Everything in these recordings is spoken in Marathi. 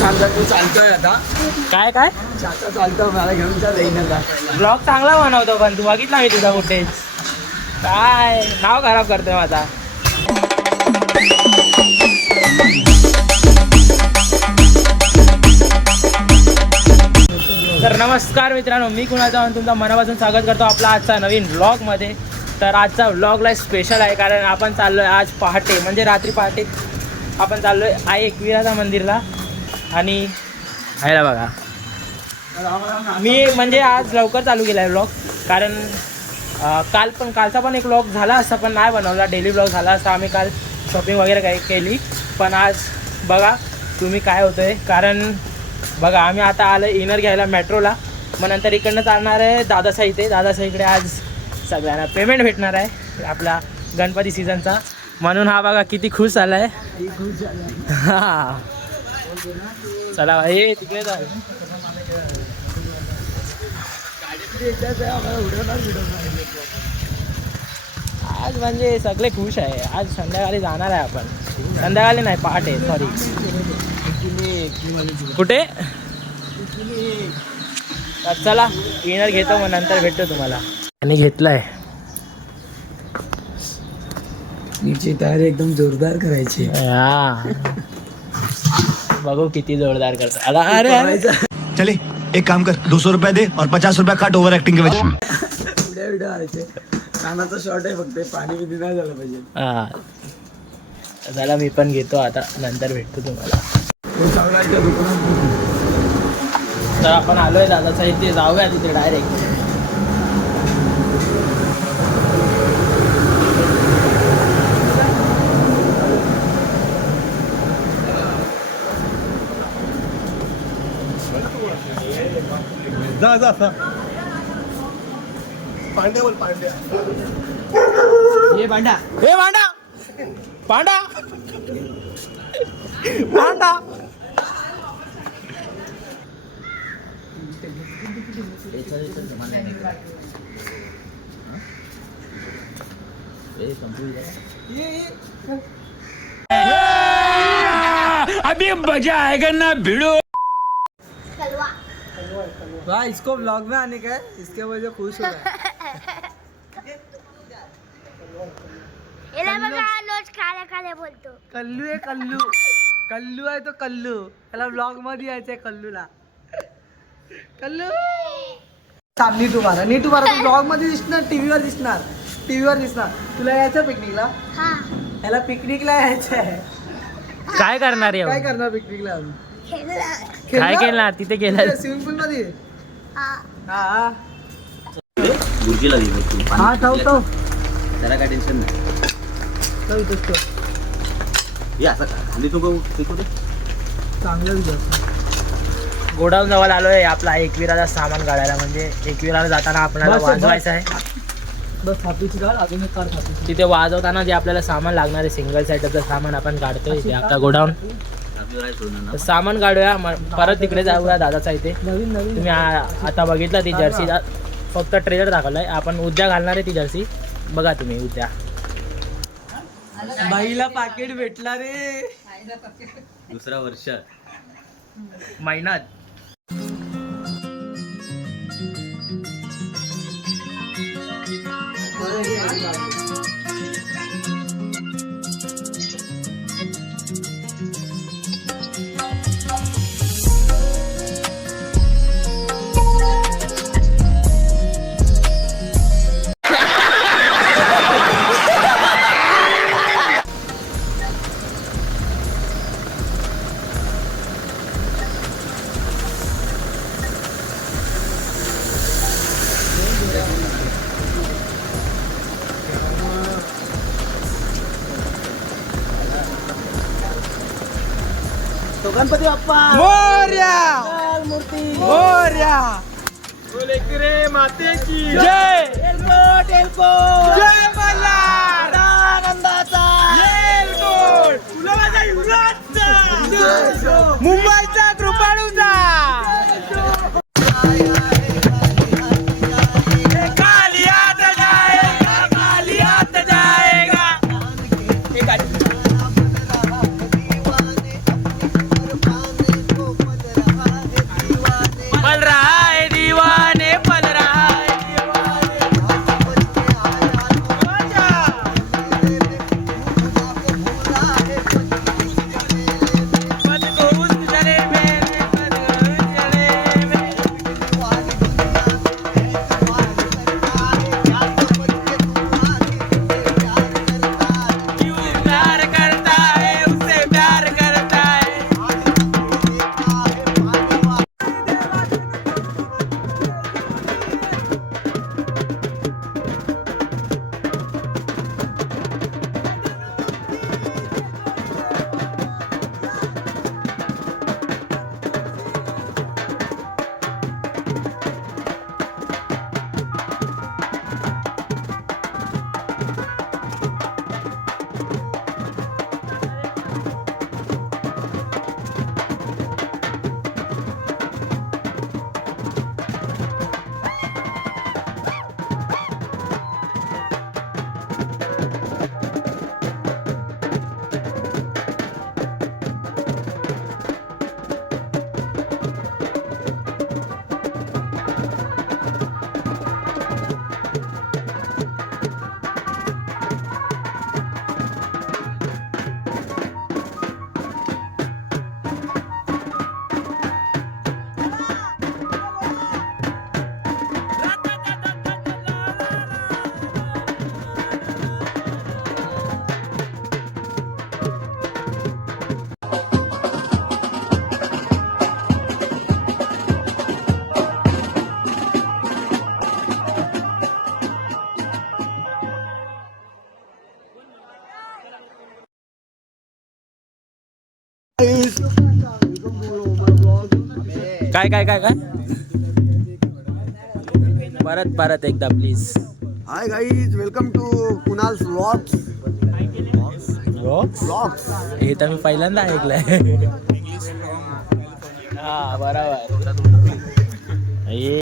चालतोय चालतोय आता. काय काय चाचा चालतो मला घेऊन जाईन का. ब्लॉग चांगला बनवतो पण तू बघितला मी तुझा कुठेच. काय नाव खराब करतोय माझा. तर नमस्कार मित्रांनो, मी कुणाल चव्हाण तुमचा मनापासून स्वागत करतो आपला आजचा नवीन व्लॉगमध्ये. तर आजचा व्लॉगला स्पेशल आहे कारण आपण चाललो आहे आज पहाटे म्हणजे रात्री पहाटे आपण चाललो आहे आई एकविराचा मंदिरला. आणि ह्याला बघा मी म्हणजे आज लवकर चालू केला आहे व्लॉग कारण कालचा पण एक व्लॉग झाला असता पण नाही बनवला. डेली व्लॉग झाला असता. आम्ही काल शॉपिंग वगैरे काही केली पण आज बघा तुम्ही काय होतं आहे. कारण बघा आम्ही आता आलो इनर घ्यायला मेट्रोला. मग नंतर इकडनं चालणार आहे दादासाईकडे. दादासाईकडे आज सगळ्यांना पेमेंट भेटणार आहे आपला गणपती सीझनचा. म्हणून हा बघा किती खुश झाला आहे. हां चला हे तिकडे जा. आज म्हणजे सगळे खुश आहे. आज संध्याकाळी जाणार आहे आपण. संध्याकाळी नाही पहाटे सॉरी. कुठे तर चला इनर घेतो मग नंतर भेटतो तुम्हाला. आणि घेतलाय नीचे तयारी एकदम जोरदार करायची. हा बघू किती जोरदार करतो. अरे अरे चले एक काम कर 200 रुपया दे और 50 रुपया काट ओवर एक्टिंग के वजह. व्हिडिओ आणायचे. कानाचा शॉर्ट आहे फक्त पाणी बिनी नाही झालं पाहिजे. हा चला मी पण घेतो आता नंतर भेटतो तुम्हाला. तर आपण आलोय दादाचा इथे जाऊया तिथे डायरेक्ट. जा जा पांड्या बोल पांड्या. ये भांडा हे भांडा भांडा भांडा. अभी मजा आएगा ना भिड़ो. वाह इसको व्लॉग में आने का है. इसके वजह खुश हो रहा है. बोलतो कल्लू आहे कल्लू. कल्लू आहे तो कल्लू. त्याला व्लॉग मध्ये यायचंय कल्लूला. कल्लू नीट उभारा नीट उभारा. ब्लॉग मध्ये दिसणार टीव्हीवर दिसणार. टीव्हीवर दिसणार. तुला यायचं पिकनिकला. याला पिकनिकला यायचं आहे. काय करणार आहे काय करणार पिकनिकला. काय केलं तिथे गेलं स्विमिंग पूल मध्ये. हा गुरुजीला दिली हा ठेव ठेव. त्याला काय टेन्शन नाही. हे असं खाली तू कुठे चांगलं दिसत. गोडाऊन जवळ आलोय आपला एकविराचा सामान काढायला. म्हणजे एकविराला जाताना आपल्याला वाजवायचं आहे. बस थापीची काढ. अजून एक काढ थापीची. तिथे वाजवताना जे आपल्याला सामान लागणार आहे सिंगल सेटअपचं सामान आपण काढतोय ते आपला गोडाऊन सामान काढूया. परत तिकडे जाऊया दादाचा इथे. नवीन नवीन तुम्ही आता बघितला ती जर्सी फक्त ट्रेलर दाखवलाय. आपण उद्या घालणार आहे ती जर्सी. बघा तुम्ही उद्या. बाईला पाकिट भेटला रे. दुसरा वर्ष महिन्यात. तो गणपती बाप्पा मोरया मूर्ती मोरया. मातेची जय एलकोट एलकोट. जय मल्हार. आनंदाचा मुंबईचा कृपाळूचा. काय काय काय काय परत एकदा please. Hi guys, welcome to Kunal's vlogs. हे तर मी पहिल्यांदा ऐकलंय. हा बरोबर. हे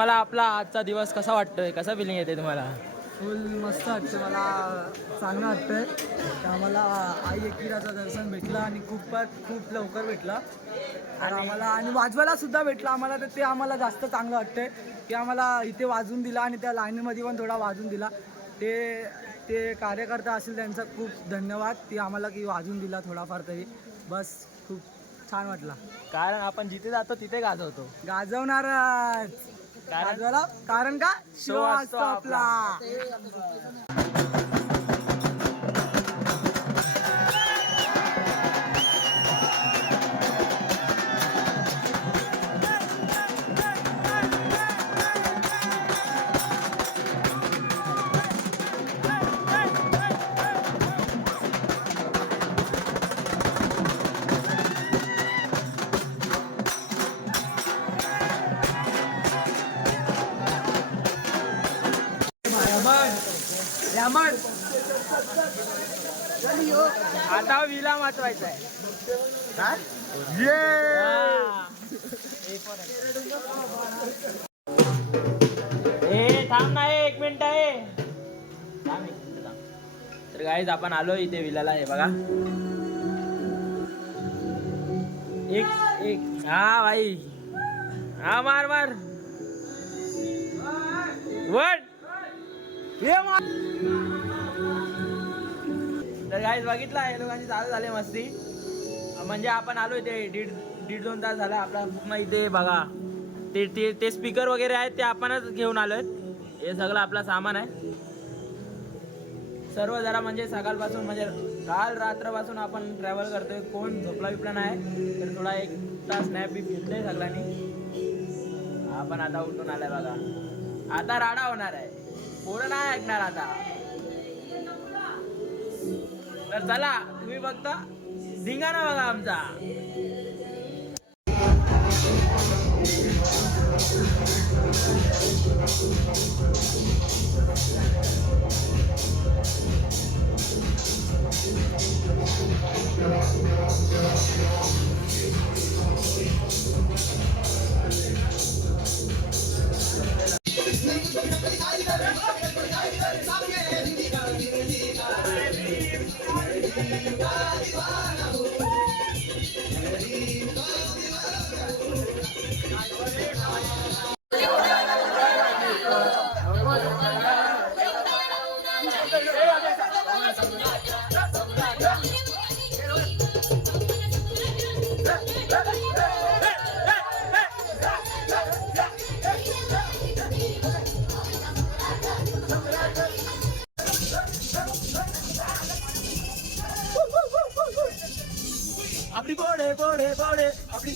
तुम्हाला आपला आजचा दिवस कसा वाटतोय, कसा फिलिंग येते तुम्हाला? फुल मस्त वाटतं मला, चांगलं वाटतंय. तर आम्हाला आई एकविराचं दर्शन भेटलं आणि खूप लवकर भेटलं आणि आम्हाला आणि वाजवायला सुद्धा भेटलं आम्हाला. तर ते आम्हाला जास्त चांगलं वाटतंय की आम्हाला इथे वाजून दिला आणि त्या लाईनीमध्ये पण थोडा वाजून दिला. ते कार्यकर्ता असेल त्यांचा खूप धन्यवाद, ती आम्हाला की वाजून दिला थोडाफार तरी. बस खूप छान वाटला. कारण आपण जिथे जातो तिथे गाजवतो. गाजवणारच गाजवायला, कारण का शो असतो आपला. यामन आता विला वाचवायचा आहे. ए थांब ना, 1 मिनिट आहे. थांब 1 मिनिट थांब. तर गाईज आपण आलो इथे विलाला. हे बघा, एक हा भाई, हा मार वन. तर गाईज बघितला या लोकांची चालू झाली मस्ती. म्हणजे आपण आलो इथे दीड 2 तास झाला आपला पूर्ण इथे. बघा ते स्पीकर वगैरे आहेत ते आपणच घेऊन आलोय. हे सगळं आपला सामान आहे सर्व. जरा म्हणजे सकाळपासून म्हणजे काल रात्रपासून आपण ट्रॅव्हल करतोय. कोण झोपला बिपला नाही. तर थोडा 1 तास स्नॅप बी घेतलंय सगळ्यांनी. आपण आता उठून आलाय बघा. आता राडा होणार आहे, पोरं नाही ऐकणार आता. तर चला, तुम्ही बघता धिंगाणा बघा आमचा. आपली बोडे आपली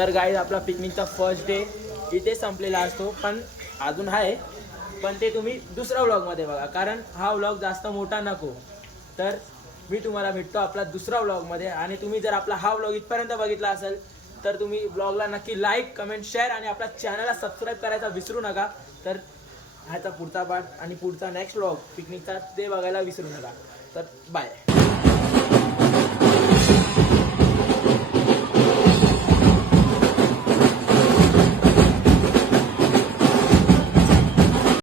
तर गाईज आपला पिकनिकचा फर्स्ट डे इथे संपलेला असतो, पण अजून आहे, पण ते तुम्ही दुसऱ्या व्लॉगमध्ये बघा, कारण हा व्लॉग जास्त मोठा नको. तर मी तुम्हाला भेटतो आपला दुसरा व्लॉगमध्ये. आणि तुम्ही जर आपला हा व्लॉग इथपर्यंत बघितला असेल तर तुम्ही व्लॉगला नक्की लाईक, कमेंट, शेअर आणि आपल्या चॅनलला सबस्क्राईब करायचा विसरू नका. तर ह्याचा पुढचा पार्ट आणि पुढचा नेक्स्ट व्लॉग पिकनिकचा ते बघायला विसरू नका. तर बाय.